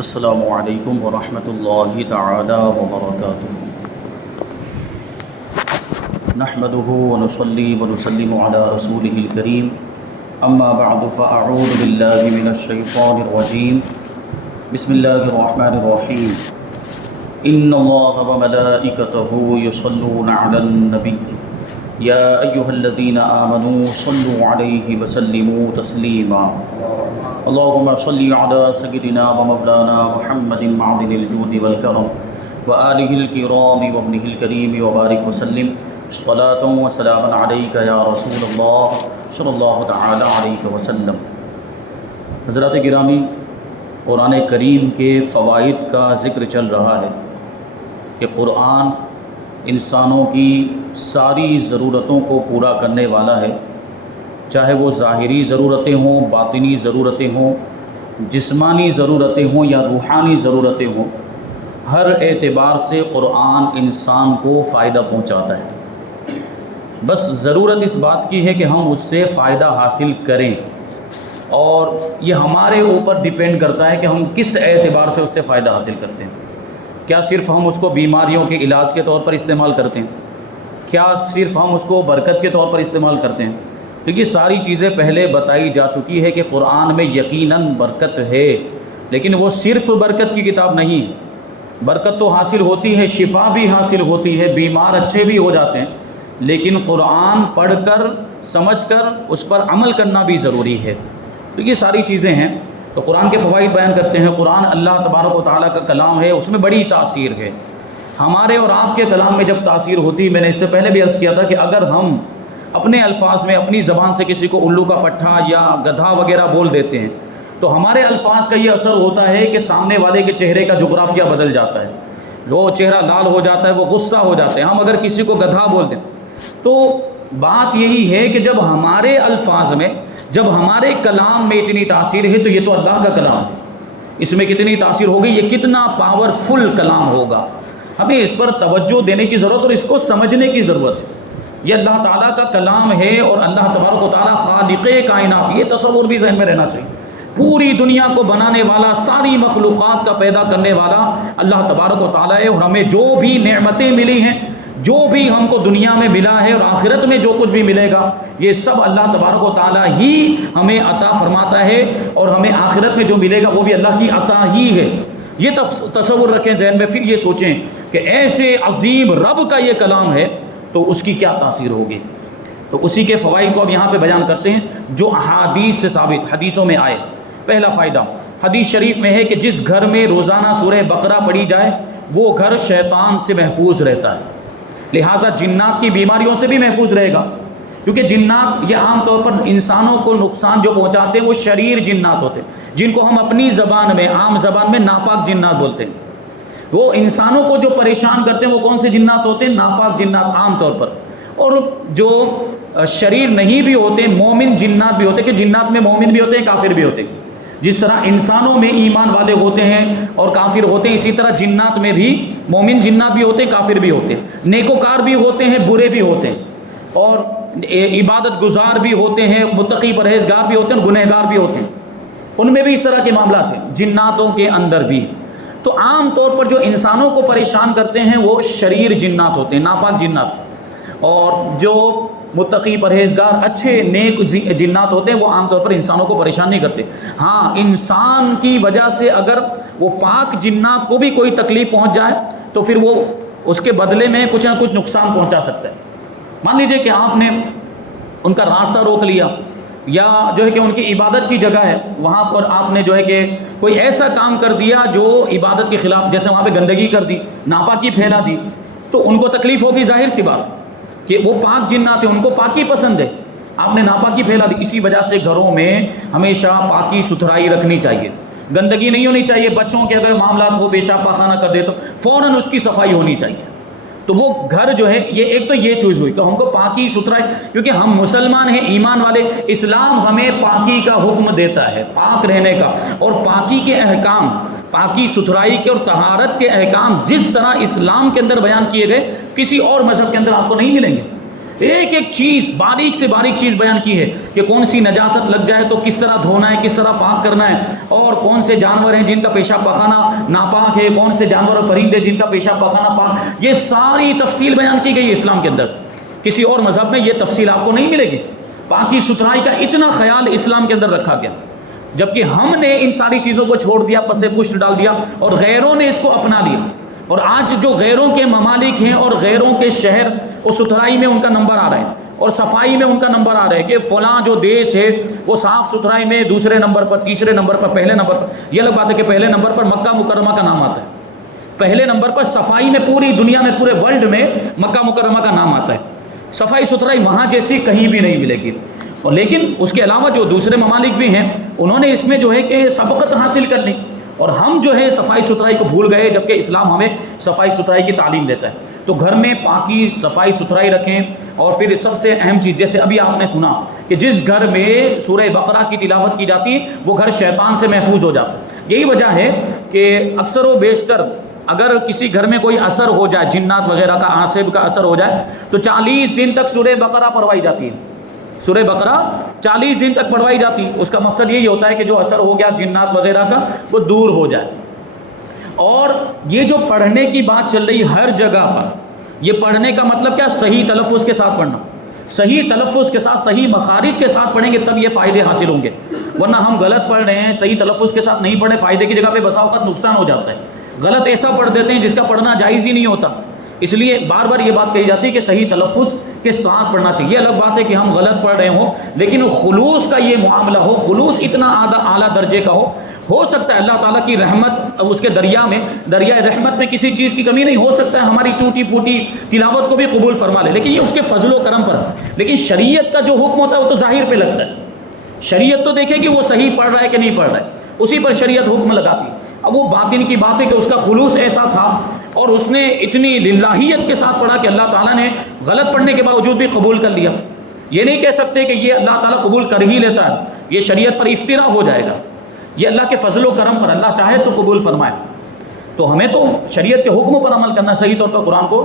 السلام علیکم ورحمۃ اللہ تعالی وبرکاتہ۔ نحمده ونصلي ونسلم على رسوله الكريم اما بعد فاعوذ باللہ من الشیطان الرجیم بسم اللہ الرحمن الرحیم ان اللہ وملائکتہ یصلون علی النبی یا ایہا الذین آمنوا صلوا علیہ وسلموا تسلیما اللهم صل على سيدنا ومولانا محمد معدن الجود والكرم وآله الكرام وابنه الكريم وبارك وسلم صلاة وسلاما عليك يا رسول الله صلی اللہ تعالی علیہ وسلم۔ حضرات گرامی، قرآن کریم کے فوائد کا ذکر چل رہا ہے کہ قرآن انسانوں کی ساری ضرورتوں کو پورا کرنے والا ہے، چاہے وہ ظاہری ضرورتیں ہوں، باطنی ضرورتیں ہوں، جسمانی ضرورتیں ہوں یا روحانی ضرورتیں ہوں، ہر اعتبار سے قرآن انسان کو فائدہ پہنچاتا ہے۔ بس ضرورت اس بات کی ہے کہ ہم اس سے فائدہ حاصل کریں، اور یہ ہمارے اوپر ڈیپینڈ کرتا ہے کہ ہم کس اعتبار سے اس سے فائدہ حاصل کرتے ہیں۔ کیا صرف ہم اس کو بیماریوں کے علاج کے طور پر استعمال کرتے ہیں؟ کیا صرف ہم اس کو برکت کے طور پر استعمال کرتے ہیں؟ کیونکہ ساری چیزیں پہلے بتائی جا چکی ہے کہ قرآن میں یقیناً برکت ہے، لیکن وہ صرف برکت کی کتاب نہیں ہے۔ برکت تو حاصل ہوتی ہے، شفا بھی حاصل ہوتی ہے، بیمار اچھے بھی ہو جاتے ہیں، لیکن قرآن پڑھ کر سمجھ کر اس پر عمل کرنا بھی ضروری ہے۔ تو یہ ساری چیزیں ہیں، تو قرآن کے فوائد بیان کرتے ہیں۔ قرآن اللہ تبارک و تعالیٰ کا کلام ہے، اس میں بڑی تاثیر ہے۔ ہمارے اور آپ کے کلام میں جب تاثیر ہوتی، میں نے اس سے پہلے بھی عرض کیا تھا کہ اگر ہم اپنے الفاظ میں اپنی زبان سے کسی کو الو کا پٹھا یا گدھا وغیرہ بول دیتے ہیں تو ہمارے الفاظ کا یہ اثر ہوتا ہے کہ سامنے والے کے چہرے کا جغرافیہ بدل جاتا ہے، وہ چہرہ لال ہو جاتا ہے، وہ غصہ ہو جاتے ہیں۔ ہم اگر کسی کو گدھا بول دیں تو بات یہی ہے کہ جب ہمارے الفاظ میں، جب ہمارے کلام میں اتنی تاثیر ہے تو یہ تو اللہ کا کلام ہے، اس میں کتنی تاثیر ہوگی، یہ کتنا پاورفل کلام ہوگا۔ ہمیں اس پر توجہ دینے کی ضرورت اور اس کو سمجھنے کی ضرورت ہے۔ یہ اللہ تعالیٰ کا کلام ہے اور اللہ تبارک و تعالیٰ خالق کائنات، یہ تصور بھی ذہن میں رہنا چاہیے۔ پوری دنیا کو بنانے والا، ساری مخلوقات کا پیدا کرنے والا اللہ تبارک و تعالیٰ ہے، اور ہمیں جو بھی نعمتیں ملی ہیں، جو بھی ہم کو دنیا میں ملا ہے اور آخرت میں جو کچھ بھی ملے گا، یہ سب اللہ تبارک و تعالیٰ ہی ہمیں عطا فرماتا ہے، اور ہمیں آخرت میں جو ملے گا وہ بھی اللہ کی عطا ہی ہے۔ یہ تصور رکھیں ذہن میں، پھر یہ سوچیں کہ ایسے عظیم رب کا یہ کلام ہے تو اس کی کیا تاثیر ہوگی۔ تو اسی کے فوائد کو اب یہاں پہ بیان کرتے ہیں جو احادیث سے ثابت، حدیثوں میں آئے۔ پہلا فائدہ حدیث شریف میں ہے کہ جس گھر میں روزانہ سورہ بقرہ پڑھی جائے وہ گھر شیطان سے محفوظ رہتا ہے، لہٰذا جنات کی بیماریوں سے بھی محفوظ رہے گا، کیونکہ جنات یہ عام طور پر انسانوں کو نقصان جو پہنچاتے ہیں وہ شریر جنات ہوتے ہیں، جن کو ہم اپنی زبان میں، عام زبان میں ناپاک جنات بولتے ہیں۔ وہ انسانوں کو جو پریشان کرتے ہیں وہ کون سے جنات ہوتے ہیں؟ ناپاک جنات عام طور پر۔ اور جو شریر نہیں بھی ہوتے، مومن جنات بھی ہوتے، کہ جنات میں مومن بھی ہوتے ہیں، کافر بھی ہوتے ہیں۔ جس طرح انسانوں میں ایمان والے ہوتے ہیں اور کافر ہوتے ہیں، اسی طرح جنات میں بھی مومن جنات بھی ہوتے ہیں، کافر بھی ہوتے ہیں، نیکوکار بھی ہوتے ہیں، برے بھی ہوتے ہیں، اور عبادت گزار بھی ہوتے ہیں، متقی پرہیزگار بھی ہوتے ہیں، اور گنہگار بھی ہوتے ہیں۔ ان میں بھی اس طرح کے معاملات ہیں، جناتوں کے اندر بھی۔ تو عام طور پر جو انسانوں کو پریشان کرتے ہیں وہ شریر جنات ہوتے ہیں، ناپاک جنات، اور جو متقی پرہیزگار اچھے نیک جنات ہوتے ہیں وہ عام طور پر انسانوں کو پریشان نہیں کرتے۔ ہاں، انسان کی وجہ سے اگر وہ پاک جنات کو بھی کوئی تکلیف پہنچ جائے تو پھر وہ اس کے بدلے میں کچھ نہ کچھ نقصان پہنچا سکتا ہے۔ مان لیجئے کہ آپ نے ان کا راستہ روک لیا، یا جو ہے کہ ان کی عبادت کی جگہ ہے، وہاں پر آپ نے جو ہے کہ کوئی ایسا کام کر دیا جو عبادت کے خلاف، جیسے وہاں پہ گندگی کر دی، ناپاکی پھیلا دی، تو ان کو تکلیف ہوگی، ظاہر سی بات کہ وہ پاک جنات ہیں، ان کو پاکی پسند ہے، آپ نے ناپاکی پھیلا دی۔ اسی وجہ سے گھروں میں ہمیشہ پاکی ستھرائی رکھنی چاہیے، گندگی نہیں ہونی چاہیے۔ بچوں کے اگر معاملات ہو، پیشاب پاخانہ کر دے تو فوراً اس کی صفائی ہونی چاہیے۔ تو وہ گھر جو ہے، یہ ایک تو یہ چیز ہوئی کہ ہم کو پاکی ستھرائی، کیونکہ ہم مسلمان ہیں، ایمان والے، اسلام ہمیں پاکی کا حکم دیتا ہے، پاک رہنے کا، اور پاکی کے احکام، پاکی ستھرائی کے اور طہارت کے احکام جس طرح اسلام کے اندر بیان کیے گئے کسی اور مذہب کے اندر آپ کو نہیں ملیں گے۔ ایک ایک چیز باریک سے باریک چیز بیان کی ہے کہ کون سی نجاست لگ جائے تو کس طرح دھونا ہے، کس طرح پاک کرنا ہے، اور کون سے جانور ہیں جن کا پیشاب پخانہ ناپاک ہے، کون سے جانور اور پرندے جن کا پیشاب پخانہ پاک. یہ ساری تفصیل بیان کی گئی ہے اسلام کے اندر. کسی اور مذہب میں یہ تفصیل آپ کو نہیں ملے گی. پاکی ستھرائی کا اتنا خیال اسلام کے اندر رکھا گیا، جبکہ ہم نے ان ساری چیزوں کو چھوڑ دیا، پس پشت ڈال دیا، اور غیروں نے اس کو اپنا لیا. اور آج جو غیروں کے ممالک ہیں اور غیروں کے شہر، وہ ستھرائی میں ان کا نمبر آ رہا ہے اور صفائی میں ان کا نمبر آ رہا ہے کہ فلاں جو دیش ہے وہ صاف ستھرائی میں دوسرے نمبر پر، تیسرے نمبر پر، پہلے نمبر پر. یہ الگ بات ہے کہ پہلے نمبر پر مکہ مکرمہ کا نام آتا ہے، پہلے نمبر پر صفائی میں پوری دنیا میں پورے ورلڈ میں مکہ مکرمہ کا نام آتا ہے. صفائی ستھرائی وہاں جیسی کہیں بھی نہیں ملے گی. اور لیکن اس کے علاوہ جو دوسرے ممالک بھی ہیں انہوں نے اس میں جو ہے کہ سبقت حاصل کر لی، اور ہم جو ہے صفائی ستھرائی کو بھول گئے، جبکہ اسلام ہمیں صفائی ستھرائی کی تعلیم دیتا ہے. تو گھر میں پاکی صفائی ستھرائی رکھیں. اور پھر سب سے اہم چیز، جیسے ابھی آپ نے سنا کہ جس گھر میں سورہ بقرہ کی تلاوت کی جاتی وہ گھر شیطان سے محفوظ ہو جاتا. یہی وجہ ہے کہ اکثر و بیشتر اگر کسی گھر میں کوئی اثر ہو جائے، جنات وغیرہ کا، عاصب کا اثر ہو جائے، تو 40 دن تک سورہ بقرہ پڑھوائی جاتی ہے. سورہ بقرہ 40 دن تک پڑھوائی جاتی. اس کا مقصد یہی ہوتا ہے کہ جو اثر ہو گیا جنات وغیرہ کا وہ دور ہو جائے. اور یہ جو پڑھنے کی بات چل رہی ہر جگہ پر، یہ پڑھنے کا مطلب کیا؟ صحیح تلفظ کے ساتھ پڑھنا. صحیح تلفظ کے ساتھ، صحیح مخارج کے ساتھ پڑھیں گے تب یہ فائدے حاصل ہوں گے. ورنہ ہم غلط پڑھ رہے ہیں، صحیح تلفظ کے ساتھ نہیں پڑھے، فائدے کی جگہ پہ بسا اوقات نقصان ہو جاتا ہے. غلط ایسا پڑھ دیتے ہیں جس کا پڑھنا جائز ہی نہیں ہوتا. اس لیے بار بار یہ بات کہی جاتی ہے کہ صحیح تلفظ کے ساتھ پڑھنا چاہیے. یہ الگ بات ہے کہ ہم غلط پڑھ رہے ہوں لیکن خلوص کا یہ معاملہ ہو، خلوص اتنا اعلیٰ درجے کا ہو سکتا ہے اللہ تعالیٰ کی رحمت اس کے دریائے رحمت میں کسی چیز کی کمی نہیں. ہو سکتا ہے ہماری ٹوٹی پھوٹی تلاوت کو بھی قبول فرما لے، لیکن یہ اس کے فضل و کرم پر. لیکن شریعت کا جو حکم ہوتا ہے وہ تو ظاہر پہ لگتا ہے. شریعت تو دیکھے کہ وہ صحیح پڑھ رہا ہے کہ نہیں پڑھ رہا ہے، اسی پر شریعت حکم لگاتی. اب وہ باطن کی بات ہے کہ اس کا خلوص ایسا تھا اور اس نے اتنی للہیت کے ساتھ پڑھا کہ اللہ تعالیٰ نے غلط پڑھنے کے باوجود بھی قبول کر لیا. یہ نہیں کہہ سکتے کہ یہ اللہ تعالیٰ قبول کر ہی لیتا ہے، یہ شریعت پر افتراء ہو جائے گا. یہ اللہ کے فضل و کرم پر، اللہ چاہے تو قبول فرمائے. تو ہمیں تو شریعت کے حکموں پر عمل کرنا، صحیح طور پر قرآن کو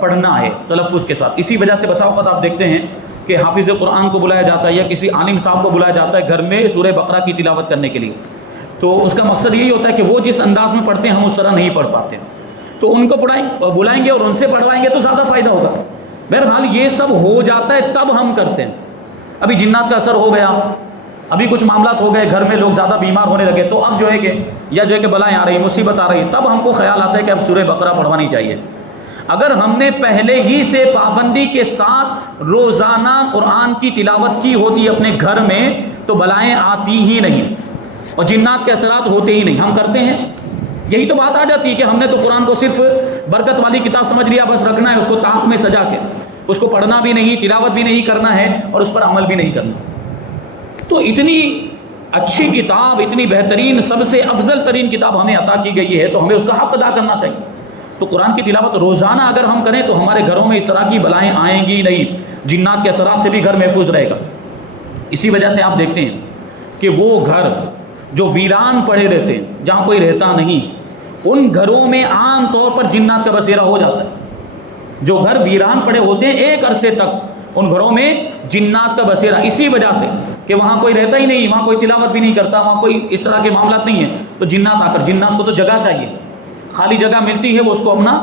پڑھنا ہے تلفظ کے ساتھ. اسی وجہ سے بسا اوقات آپ دیکھتے ہیں کہ حافظ قرآن کو بلایا جاتا ہے یا کسی عالم صاحب کو بلایا جاتا ہے گھر میں سورہ بقرہ کی تلاوت کرنے کے لیے. تو اس کا مقصد یہی ہوتا ہے کہ وہ جس انداز میں پڑھتے ہیں ہم اس طرح نہیں پڑھ پاتے، تو ان کو بلائیں گے اور ان سے پڑھوائیں گے تو زیادہ فائدہ ہوگا. بہرحال یہ سب ہو جاتا ہے تب ہم کرتے ہیں. ابھی جنات کا اثر ہو گیا، ابھی کچھ معاملات ہو گئے، گھر میں لوگ زیادہ بیمار ہونے لگے، تو اب جو ہے کہ بلائیں آ رہی، مصیبت آ رہی، تب ہم کو خیال آتا ہے کہ اب سورہ بقرہ پڑھوانی چاہیے. اگر ہم نے پہلے ہی سے پابندی کے ساتھ روزانہ قرآن کی تلاوت کی ہوتی اپنے گھر میں تو بلائیں آتی ہی نہیں اور جنات کے اثرات ہوتے ہی نہیں. ہم کرتے ہیں، یہی تو بات آ جاتی ہے کہ ہم نے تو قرآن کو صرف برکت والی کتاب سمجھ لیا، بس رکھنا ہے اس کو طاق میں سجا کے، اس کو پڑھنا بھی نہیں، تلاوت بھی نہیں کرنا ہے اور اس پر عمل بھی نہیں کرنا. تو اتنی اچھی کتاب، اتنی بہترین، سب سے افضل ترین کتاب ہمیں عطا کی گئی ہے تو ہمیں اس کا حق ادا کرنا چاہیے. تو قرآن کی تلاوت روزانہ اگر ہم کریں تو ہمارے گھروں میں اس طرح کی بلائیں آئیں گی نہیں، جنات کے اثرات سے بھی گھر محفوظ رہے گا. اسی وجہ سے آپ دیکھتے ہیں کہ وہ گھر جو ویران پڑے رہتے ہیں، جہاں کوئی رہتا نہیں، ان گھروں میں عام طور پر جنات کا بسیرا ہو جاتا ہے. جو گھر ویران پڑے ہوتے ہیں ایک عرصے تک ان گھروں میں جنات کا بسیرا، اسی وجہ سے کہ وہاں کوئی رہتا ہی نہیں، وہاں کوئی تلاوت بھی نہیں کرتا، وہاں کوئی اس طرح کے معاملات نہیں ہیں، تو جنات آ کر، جنات کو تو جگہ چاہیے، خالی جگہ ملتی ہے وہ اس کو اپنا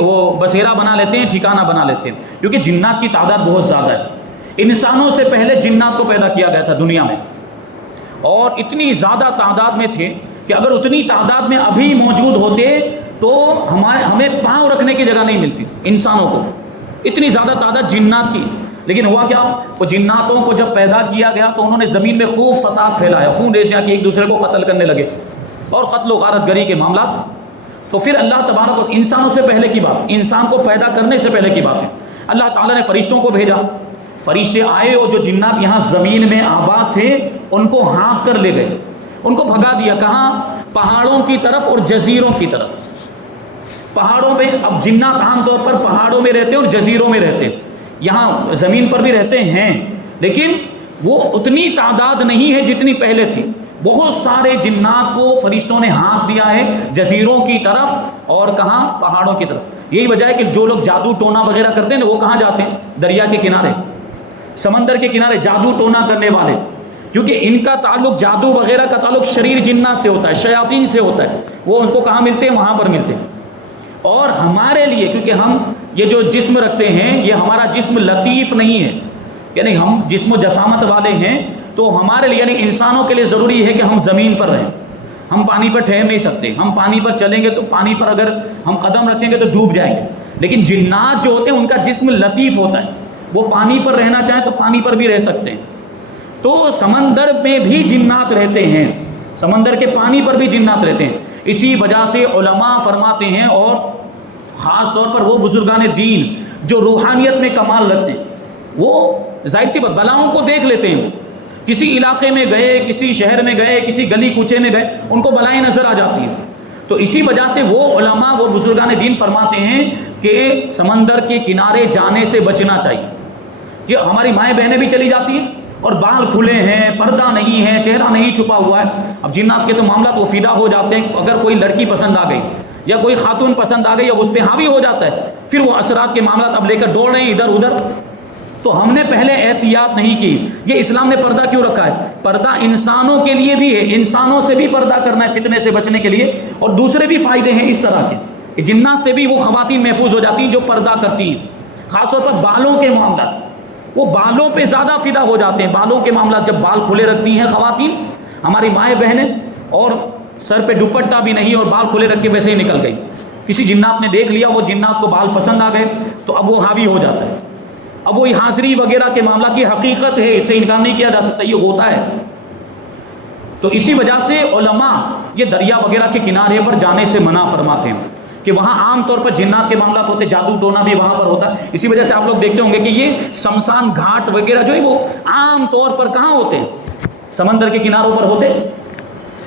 وہ بسیرا بنا لیتے ہیں، ٹھکانہ بنا لیتے ہیں. کیونکہ جنات کی تعداد بہت زیادہ ہے. انسانوں سے پہلے جنات کو پیدا کیا گیا تھا دنیا میں، اور اتنی زیادہ تعداد میں تھے کہ اگر اتنی تعداد میں ابھی موجود ہوتے تو ہمیں پاؤں رکھنے کی جگہ نہیں ملتی انسانوں کو، اتنی زیادہ تعداد جنات کی. لیکن ہوا کیا؟ وہ جناتوں کو جب پیدا کیا گیا تو انہوں نے زمین میں خوب فساد پھیلایا، خون ریزیاں کی، ایک دوسرے کو قتل کرنے لگے اور قتل و غارت گری کے معاملات. تو پھر اللہ تبارک و انسانوں سے پہلے کی بات، انسان کو پیدا کرنے سے پہلے کی بات ہے، اللہ تعالیٰ نے فرشتوں کو بھیجا. فرشتے آئے اور جو جنات یہاں زمین میں آباد تھے ان کو ہانک کر لے گئے، ان کو بھگا دیا. کہاں؟ پہاڑوں کی طرف اور جزیروں کی طرف. پہاڑوں میں، اب جنات عام طور پر پہاڑوں میں رہتے اور جزیروں میں رہتے، یہاں زمین پر بھی رہتے ہیں لیکن وہ اتنی تعداد نہیں ہے جتنی پہلے تھی. بہت سارے جنات کو فرشتوں نے ہانک دیا ہے جزیروں کی طرف اور کہاں پہاڑوں کی طرف. یہی وجہ ہے کہ جو لوگ جادو ٹونا وغیرہ کرتے ہیں نا وہ کہاں جاتے ہیں؟ دریا کے کنارے، سمندر کے کنارے جادو ٹونا کرنے والے، کیونکہ ان کا تعلق جادو وغیرہ کا تعلق شریر جنات سے ہوتا ہے، شیاطین سے ہوتا ہے. وہ اس کو کہاں ملتے ہیں؟ وہاں پر ملتے ہیں. اور ہمارے لیے کیونکہ ہم یہ جو جسم رکھتے ہیں یہ ہمارا جسم لطیف نہیں ہے، یعنی ہم جسم و جسامت والے ہیں، تو ہمارے لیے یعنی انسانوں کے لیے ضروری ہے کہ ہم زمین پر رہیں. ہم پانی پر ٹھہر نہیں سکتے، ہم پانی پر چلیں گے تو پانی پر اگر ہم قدم رکھیں گے تو ڈوب جائیں گے. لیکن جنات جو ہوتے ہیں ان کا جسم لطیف ہوتا ہے، وہ پانی پر رہنا چاہیں تو پانی پر بھی رہ سکتے ہیں. تو سمندر میں بھی جنات رہتے ہیں، سمندر کے پانی پر بھی جنات رہتے ہیں. اسی وجہ سے علماء فرماتے ہیں، اور خاص طور پر وہ بزرگان دین جو روحانیت میں کمال رکھتے ہیں، وہ ظاہر سی بات بلاؤں کو دیکھ لیتے ہیں. کسی علاقے میں گئے، کسی شہر میں گئے، کسی گلی کوچے میں گئے، ان کو بلائیں نظر آ جاتی ہیں. تو اسی وجہ سے وہ علماء، وہ بزرگان دین فرماتے ہیں کہ سمندر کے کنارے جانے سے بچنا چاہیے. یہ ہماری مائیں بہنیں بھی چلی جاتی ہیں اور بال کھلے ہیں، پردہ نہیں ہے، چہرہ نہیں چھپا ہوا ہے. اب جنات کے تو معاملات وہ فیدہ ہو جاتے ہیں. اگر کوئی لڑکی پسند آ گئی یا کوئی خاتون پسند آ گئی، اب اس پہ حاوی ہو جاتا ہے، پھر وہ اثرات کے معاملات اب لے کر دوڑ رہے ہیں ادھر ادھر. تو ہم نے پہلے احتیاط نہیں کی. یہ اسلام نے پردہ کیوں رکھا ہے؟ پردہ انسانوں کے لیے بھی ہے، انسانوں سے بھی پردہ کرنا ہے فتنے سے بچنے کے لیے، اور دوسرے بھی فائدے ہیں اس طرح کے کہ جنات سے بھی وہ خواتین محفوظ ہو جاتی ہیں جو پردہ کرتی ہیں. خاص طور پر بالوں کے معاملات، وہ بالوں پہ زیادہ فدا ہو جاتے ہیں. بالوں کے معاملات جب بال کھلے رکھتی ہیں خواتین، ہماری مائیں بہنیں، اور سر پہ دوپٹہ بھی نہیں اور بال کھلے رکھ کے ویسے ہی نکل گئی، کسی جنات نے دیکھ لیا، وہ جنات کو بال پسند آ گئے تو اب وہ حاوی ہو جاتا ہے. اب وہ حاضری وغیرہ کے معاملات کی حقیقت ہے، اس سے انکار نہیں کیا جا سکتا، یہ ہوتا ہے. تو اسی وجہ سے علماء یہ دریا وغیرہ کے کنارے پر جانے سے منع فرماتے ہیں کہ وہاں عام طور پر جنات کے معاملات ہوتے، جادو ٹونا بھی وہاں پر ہوتا ہے. اسی وجہ سے آپ لوگ دیکھتے ہوں گے کہ یہ شمشان گھاٹ وغیرہ جو ہے وہ عام طور پر کہاں ہوتے ہیں؟ سمندر کے کناروں پر ہوتے.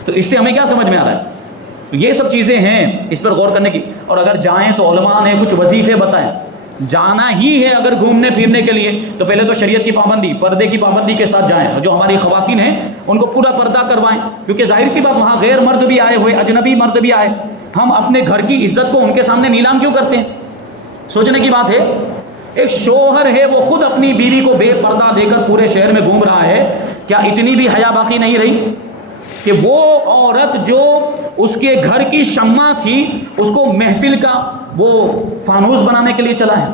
تو اس سے ہمیں کیا سمجھ میں آ رہا ہے؟ یہ سب چیزیں ہیں اس پر غور کرنے کی. اور اگر جائیں تو علماء نے کچھ وظیفے بتائے. جانا ہی ہے اگر گھومنے پھرنے کے لیے تو پہلے تو شریعت کی پابندی، پردے کی پابندی کے ساتھ جائیں. جو ہماری خواتین ہیں ان کو پورا پردہ کروائیں، کیونکہ ظاہر سی بات وہاں غیر مرد بھی آئے ہوئے، اجنبی مرد بھی آئے. ہم اپنے گھر کی عزت کو ان کے سامنے نیلام کیوں کرتے ہیں؟ سوچنے کی بات ہے. ایک شوہر ہے وہ خود اپنی بیوی کو بے پردہ دے کر پورے شہر میں گھوم رہا ہے، کیا اتنی بھی حیا باقی نہیں رہی کہ وہ عورت جو اس کے گھر کی شمع تھی اس کو محفل کا وہ فانوس بنانے کے لیے چلا ہے؟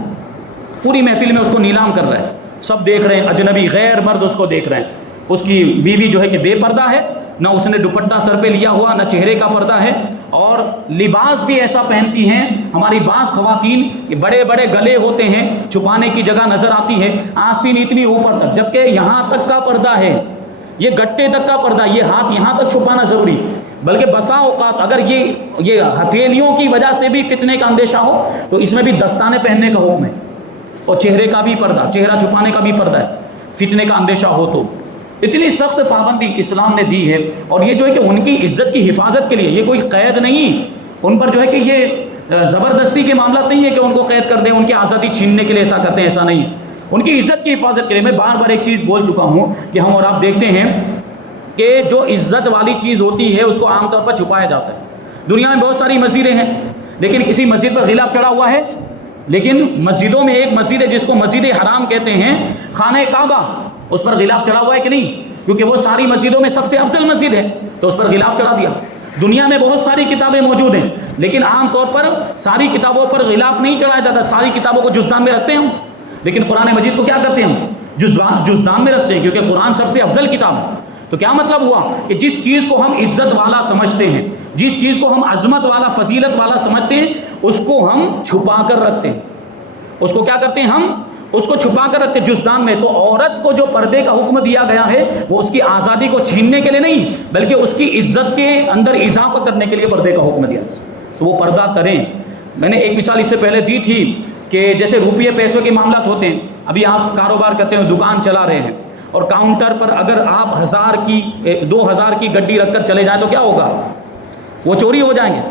پوری محفل میں اس کو نیلام کر رہا ہے، سب دیکھ رہے ہیں، اجنبی غیر مرد اس کو دیکھ رہے ہیں. اس کی بیوی جو ہے کہ بے پردہ ہے، نہ اس نے دوپٹہ سر پہ لیا ہوا، نہ چہرے کا پردہ ہے، اور لباس بھی ایسا پہنتی ہیں. ہماری بعض خواتین بڑے بڑے گلے ہوتے ہیں، چھپانے کی جگہ نظر آتی ہے، آستین اتنی اوپر تک، جبکہ یہاں تک کا پردہ ہے، یہ گٹے تک کا پردہ، یہ ہاتھ یہاں تک چھپانا ضروری. بلکہ بسا اوقات اگر یہ ہتھیلیوں کی وجہ سے بھی فتنے کا اندیشہ ہو تو اس میں بھی دستانے پہننے کا حکم ہے، اور چہرے کا بھی پردہ، چہرہ چھپانے کا بھی پردہ ہے فتنے کا اندیشہ ہو تو. اتنی سخت پابندی اسلام نے دی ہے. اور یہ جو ہے کہ ان کی عزت کی حفاظت کے لیے، یہ کوئی قید نہیں ان پر جو ہے کہ یہ زبردستی کے معاملات نہیں ہے کہ ان کو قید کر دیں، ان کی آزادی چھیننے کے لیے ایسا کرتے ہیں، ایسا نہیں ہے. ان کی عزت کی حفاظت کے لیے. میں بار بار ایک چیز بول چکا ہوں کہ ہم اور آپ دیکھتے ہیں کہ جو عزت والی چیز ہوتی ہے اس کو عام طور پر چھپایا جاتا ہے. دنیا میں بہت ساری مسجدیں ہیں، لیکن کسی مسجد پر غلاف چڑھا ہوا ہے. لیکن مسجدوں میں ایک مسجد ہے جس کو مسجد حرام کہتے ہیں، خانہ کعبہ، اس پر غلاف چڑھا ہوا ہے کہ نہیں؟ کیونکہ وہ ساری مسجدوں میں سب سے افضل مسجد ہے تو اس پر غلاف چڑھا دیا. دنیا میں بہت ساری کتابیں موجود ہیں، لیکن عام طور پر ساری کتابوں پر غلاف نہیں چڑھایا جاتا. ساری کتابوں کو جزدان میں رکھتے ہیں ہم، لیکن قرآن مجید کو کیا کرتے ہیں ہم؟ جزدان میں رکھتے ہیں، کیونکہ قرآن سب سے افضل کتاب ہے. تو کیا مطلب ہوا کہ جس چیز کو ہم عزت والا سمجھتے ہیں، جس چیز کو ہم عظمت والا، فضیلت والا سمجھتے ہیں، اس کو ہم چھپا کر رکھتے ہیں. اس کو کیا کرتے ہیں ہم؟ اس کو چھپا کر رکھتے جزدان میں. تو عورت کو جو پردے کا حکم دیا گیا ہے وہ اس کی آزادی کو چھیننے کے لیے نہیں، بلکہ اس کی عزت کے اندر اضافہ کرنے کے لیے پردے کا حکم دیا. تو وہ پردہ کریں. میں نے ایک مثال اس سے پہلے دی تھی کہ جیسے روپیے پیسوں کے معاملات ہوتے ہیں. ابھی آپ کاروبار کرتے ہیں، دکان چلا رہے ہیں، اور کاؤنٹر پر اگر آپ 1000 کی 2000 کی گڈی رکھ کر چلے جائیں تو کیا ہوگا؟ وہ چوری ہو جائیں گے.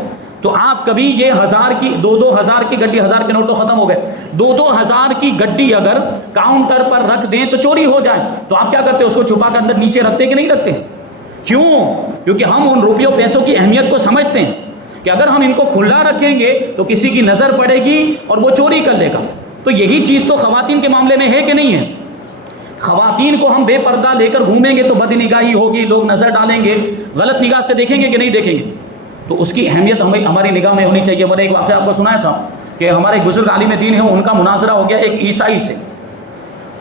تو آپ کبھی یہ 1000 کی 2000 کی گڈی، 1000 کے نوٹ تو ختم ہو گئے، 2000 کی گڈی اگر کاؤنٹر پر رکھ دیں تو چوری ہو جائے تو آپ کیا کرتے ہیں؟ اس کو چھپا کر اندر نیچے رکھتے کہ نہیں رکھتے؟ کیوں؟ کیونکہ ہم ان روپیوں پیسوں کی اہمیت کو سمجھتے ہیں کہ اگر ہم ان کو کھلا رکھیں گے تو کسی کی نظر پڑے گی اور وہ چوری کر لے گا۔ تو یہی چیز تو خواتین کے معاملے میں ہے کہ نہیں ہے؟ خواتین کو ہم بے پردہ لے کر گھومیں گے تو بد نگاہی ہوگی، لوگ نظر ڈالیں گے، غلط نگاہ سے دیکھیں گے کہ نہیں دیکھیں گے؟ تو اس کی اہمیت ہماری نگاہ میں ہونی چاہیے۔ میں نے ایک واقعہ آپ کو سنایا تھا کہ ہمارے بزرگ عالم دین ہیں، ان کا مناظرہ ہو گیا ایک عیسائی سے۔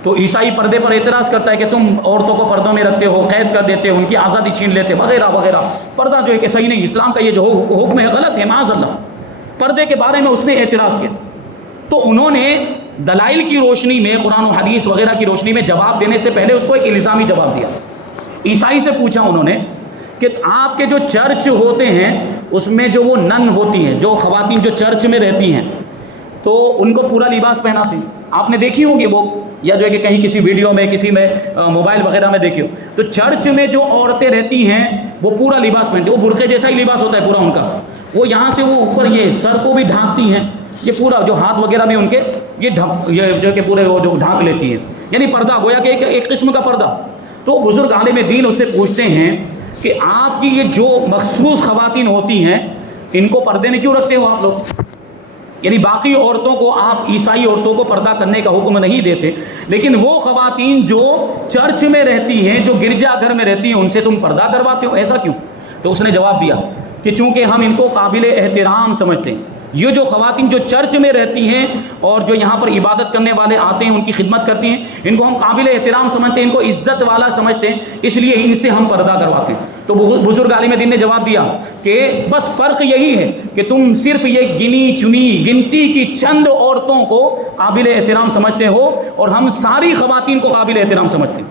تو عیسائی پردے پر اعتراض کرتا ہے کہ تم عورتوں کو پردوں میں رکھتے ہو، قید کر دیتے ہو، ان کی آزادی چھین لیتے وغیرہ وغیرہ، پردہ جو ہے کہ صحیح نہیں، اسلام کا یہ جو حکم ہے غلط ہے، معاذ اللہ۔ پردے کے بارے میں اس نے اعتراض کیا، تو انہوں نے دلائل کی روشنی میں، قرآن و حدیث وغیرہ کی روشنی میں جواب دینے سے پہلے اس کو ایک الزامی جواب دیا۔ عیسائی سے پوچھا انہوں نے کہ آپ کے جو چرچ ہوتے ہیں اس میں جو وہ نن ہوتی ہیں، جو خواتین جو چرچ میں رہتی ہیں، تو ان کو پورا لباس پہناتے ہیں، آپ نے دیکھی ہوگی وہ، یا جو ہے کہ کہیں کسی ویڈیو میں، کسی میں موبائل وغیرہ میں دیکھی ہو، تو چرچ میں جو عورتیں رہتی ہیں وہ پورا لباس پہنتی ہیں، وہ برقعے جیسا ہی لباس ہوتا ہے پورا ان کا، وہ یہاں سے وہ اوپر یہ سر کو بھی ڈھانکتی ہیں، یہ پورا جو ہاتھ وغیرہ بھی ان کے یہ جو کہ پورے وہ جو ڈھانک لیتی ہیں، یعنی پردہ گویا کہ ایک قسم کا پردہ۔ تو بزرگ عالم دین اس سے پوچھتے ہیں کہ آپ کی یہ جو مخصوص خواتین ہوتی ہیں ان کو پردے میں کیوں رکھتے ہو آپ لوگ؟ یعنی باقی عورتوں کو آپ عیسائی عورتوں کو پردہ کرنے کا حکم نہیں دیتے، لیکن وہ خواتین جو چرچ میں رہتی ہیں، جو گرجا گھر میں رہتی ہیں، ان سے تم پردہ کرواتے ہو، ایسا کیوں؟ تو اس نے جواب دیا کہ چونکہ ہم ان کو قابل احترام سمجھتے ہیں، یہ جو خواتین جو چرچ میں رہتی ہیں اور جو یہاں پر عبادت کرنے والے آتے ہیں، ان کی خدمت کرتی ہیں، ان کو ہم قابل احترام سمجھتے ہیں، ان کو عزت والا سمجھتے ہیں، اس لیے ان سے ہم پردہ کرواتے ہیں۔ تو بزرگ عالم دین نے جواب دیا کہ بس فرق یہی ہے کہ تم صرف یہ گنی چنی گنتی کی چند عورتوں کو قابل احترام سمجھتے ہو اور ہم ساری خواتین کو قابل احترام سمجھتے ہیں،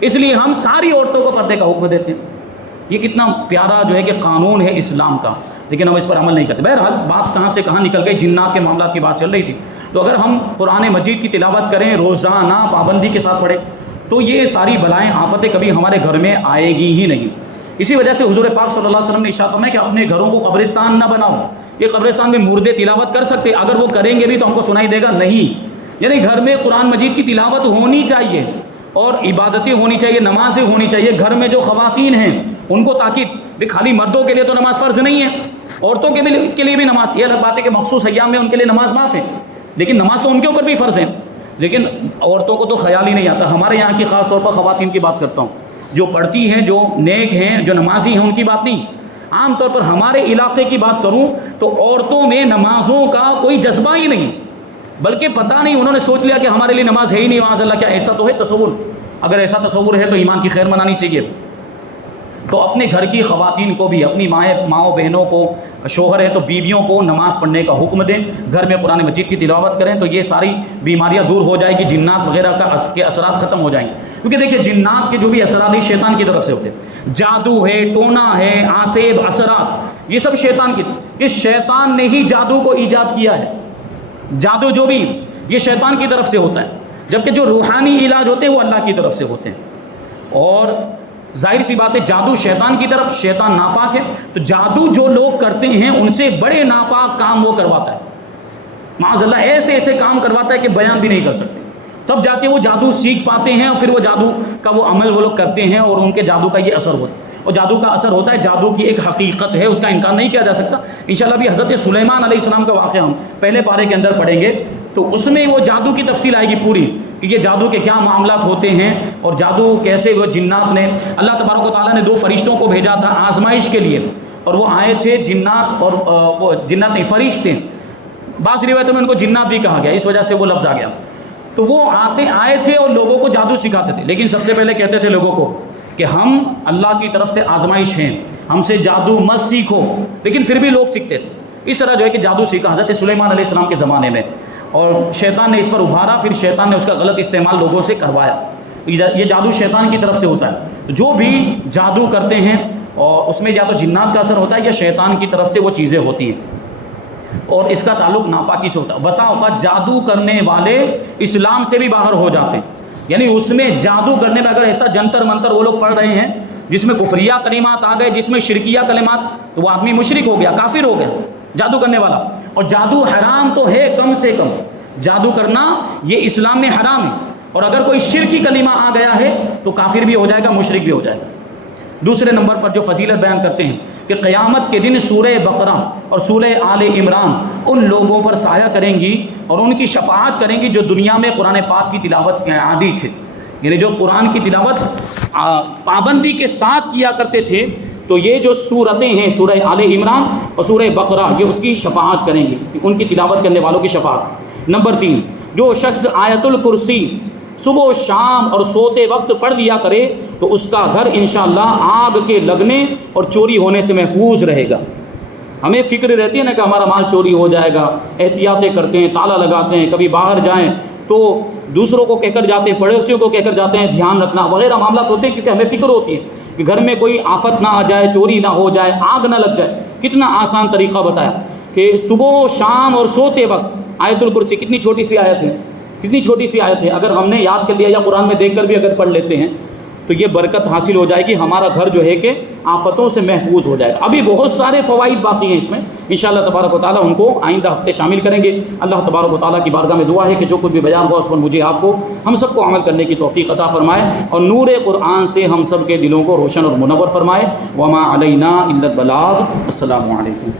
اس لیے ہم ساری عورتوں کو پردے کا حکم دیتے ہیں۔ یہ کتنا پیارا جو ہے کہ قانون ہے اسلام کا، لیکن ہم اس پر عمل نہیں کرتے۔ بہرحال بات کہاں سے کہاں نکل گئی، جنات کے معاملات کی بات چل رہی تھی، تو اگر ہم قرآن مجید کی تلاوت کریں، روزانہ پابندی کے ساتھ پڑھیں، تو یہ ساری بلائیں آفتیں کبھی ہمارے گھر میں آئے گی ہی نہیں۔ اسی وجہ سے حضور پاک صلی اللہ علیہ وسلم نے ارشاد فرمایا کہ اپنے گھروں کو قبرستان نہ بناؤ۔ یہ قبرستان میں مردے تلاوت کر سکتے، اگر وہ کریں گے بھی تو ہم کو سنائی دے گا نہیں، یعنی گھر میں قرآن مجید کی تلاوت ہونی چاہیے اور عبادتیں ہونی چاہیے، نمازیں ہونی چاہیے۔ گھر میں جو خواتین ہیں ان کو تاکید، خالی مردوں کے لیے تو نماز فرض نہیں ہے، عورتوں کے لیے بھی نماز، یہ الگ بات ہے کہ مخصوص ایام میں ان کے لیے نماز معاف ہے، لیکن نماز تو ان کے اوپر بھی فرض ہے، لیکن عورتوں کو تو خیال ہی نہیں آتا۔ ہمارے یہاں کی خاص طور پر خواتین کی بات کرتا ہوں، جو پڑھتی ہیں، جو نیک ہیں، جو نمازی ہیں، ان کی بات نہیں، عام طور پر ہمارے علاقے کی بات کروں تو عورتوں میں نمازوں کا کوئی جذبہ ہی نہیں، بلکہ پتہ نہیں انہوں نے سوچ لیا کہ ہمارے لیے نماز ہے ہی نہیں، معاذ اللہ۔ کیا ایسا تو ہے تصور؟ اگر ایسا تصور ہے تو ایمان کی خیر منانی چاہیے۔ تو اپنے گھر کی خواتین کو بھی، اپنی ماؤں بہنوں کو، شوہر ہے تو بیویوں کو نماز پڑھنے کا حکم دیں، گھر میں قرآن مجید کی تلاوت کریں، تو یہ ساری بیماریاں دور ہو جائے گی، جنات وغیرہ کے اثرات ختم ہو جائیں گے۔ کیونکہ دیکھیے جنات کے جو بھی اثرات ہیں شیطان کی طرف سے ہوتے ہیں، جادو ہے، ٹونا ہے، آسیب اثرات، یہ سب شیطان کی، یہ شیطان نے ہی جادو کو ایجاد کیا ہے۔ جادو جو بھی یہ شیطان کی طرف سے ہوتا ہے، جبکہ جو روحانی علاج ہوتے ہیں وہ اللہ کی طرف سے ہوتے ہیں۔ اور ظاہر سی بات ہے جادو شیطان کی طرف، شیطان ناپاک ہے، تو جادو جو لوگ کرتے ہیں ان سے بڑے ناپاک کام وہ کرواتا ہے، معاذ اللہ ایسے ایسے کام کرواتا ہے کہ بیان بھی نہیں کر سکتے، تب جا کے وہ جادو سیکھ پاتے ہیں اور پھر وہ جادو کا وہ عمل وہ لوگ کرتے ہیں اور ان کے جادو کا یہ اثر ہوتا ہے۔ اور جادو کا اثر ہوتا ہے، جادو کی ایک حقیقت ہے، اس کا انکار نہیں کیا جا سکتا۔ انشاءاللہ بھی حضرت سلیمان علیہ السلام کا واقعہ ہم پہلے پارے کے اندر پڑھیں گے، تو اس میں وہ جادو کی تفصیل آئے گی پوری، کہ یہ جادو کے کیا معاملات ہوتے ہیں اور جادو کیسے وہ جنات نے، اللہ تبارک و تعالیٰ نے 2 فرشتوں کو بھیجا تھا آزمائش کے لیے، اور وہ آئے تھے جنات، اور وہ جنات نہیں فرشتے، بعض روایتوں میں ان کو جنات بھی کہا گیا، اس وجہ سے وہ لفظ آ گیا۔ تو وہ آئے تھے اور لوگوں کو جادو سکھاتے تھے، لیکن سب سے پہلے کہتے تھے لوگوں کو کہ ہم اللہ کی طرف سے آزمائش ہیں، ہم سے جادو مت سیکھو، لیکن پھر بھی لوگ سیکھتے تھے۔ اس طرح جو ہے کہ جادو سیکھا حضرت سلیمان علیہ السلام کے زمانے میں، اور شیطان نے اس پر ابھارا، پھر شیطان نے اس کا غلط استعمال لوگوں سے کروایا۔ یہ جادو شیطان کی طرف سے ہوتا ہے، جو بھی جادو کرتے ہیں اور اس میں یا تو جنات کا اثر ہوتا ہے یا شیطان کی طرف سے وہ چیزیں ہوتی ہیں، اور اس کا تعلق ناپاکی سے ہوتا ہے۔ بسا اوقات جادو کرنے والے اسلام سے بھی باہر ہو جاتے ہیں، یعنی اس میں جادو کرنے میں اگر ایسا جنتر منتر وہ لوگ پڑھ رہے ہیں جس میں کفریہ کلمات آ گئے، جس میں شرکیہ کلمات، تو وہ آدمی مشرک ہو گیا، کافر ہو گیا جادو کرنے والا۔ اور جادو حرام تو ہے، کم سے کم جادو کرنا یہ اسلام میں حرام ہے، اور اگر کوئی شرکی کلمہ آ گیا ہے تو کافر بھی ہو جائے گا، مشرک بھی ہو جائے گا۔ دوسرے نمبر پر جو فضیلت بیان کرتے ہیں کہ قیامت کے دن سورہ بقرہ اور سورہ آل عمران ان لوگوں پر سایہ کریں گی اور ان کی شفاعت کریں گی جو دنیا میں قرآن پاک کی تلاوت کے عادی تھے، یعنی جو قرآن کی تلاوت پابندی کے ساتھ کیا کرتے تھے، تو یہ جو صورتیں ہیں سورہ آل عمران اور سورہ بقرہ یہ اس کی شفاعت کریں گی، ان کی تلاوت کرنے والوں کی شفاعت۔ نمبر 3، جو شخص آیت الکرسی صبح و شام اور سوتے وقت پڑھ لیا کرے تو اس کا گھر انشاءاللہ آگ کے لگنے اور چوری ہونے سے محفوظ رہے گا۔ ہمیں فکر رہتی ہے نا کہ ہمارا مال چوری ہو جائے گا، احتیاطیں کرتے ہیں، تالا لگاتے ہیں، کبھی باہر جائیں تو دوسروں کو کہہ کر جاتے ہیں، پڑوسیوں کو کہہ کر جاتے ہیں دھیان رکھنا وغیرہ معاملات ہوتے ہیں، کیونکہ ہمیں فکر ہوتی ہے کہ گھر میں کوئی آفت نہ آ جائے، چوری نہ ہو جائے، آگ نہ لگ جائے۔ کتنا آسان طریقہ بتایا کہ صبح شام اور سوتے وقت آیت الکرسی، کتنی چھوٹی سی آیت ہے، کتنی چھوٹی سی آیت ہے، اگر ہم نے یاد کر لیا یا قرآن میں دیکھ کر بھی اگر پڑھ لیتے ہیں تو یہ برکت حاصل ہو جائے گی، ہمارا گھر جو ہے کہ آفتوں سے محفوظ ہو جائے گا۔ ابھی بہت سارے فوائد باقی ہیں اس میں، انشاءاللہ تبارک و تعالیٰ ان کو آئندہ ہفتے شامل کریں گے۔ اللہ تبارک و تعالیٰ کی بارگاہ میں دعا ہے کہ جو کچھ بھی بیان ہوا اس پر مجھے آپ کو ہم سب کو عمل کرنے کی توفیق عطا فرمائے اور نور قرآن سے ہم سب کے دلوں کو روشن اور منور فرمائے۔ وما علینا الا البلاغ۔ السلام علیکم۔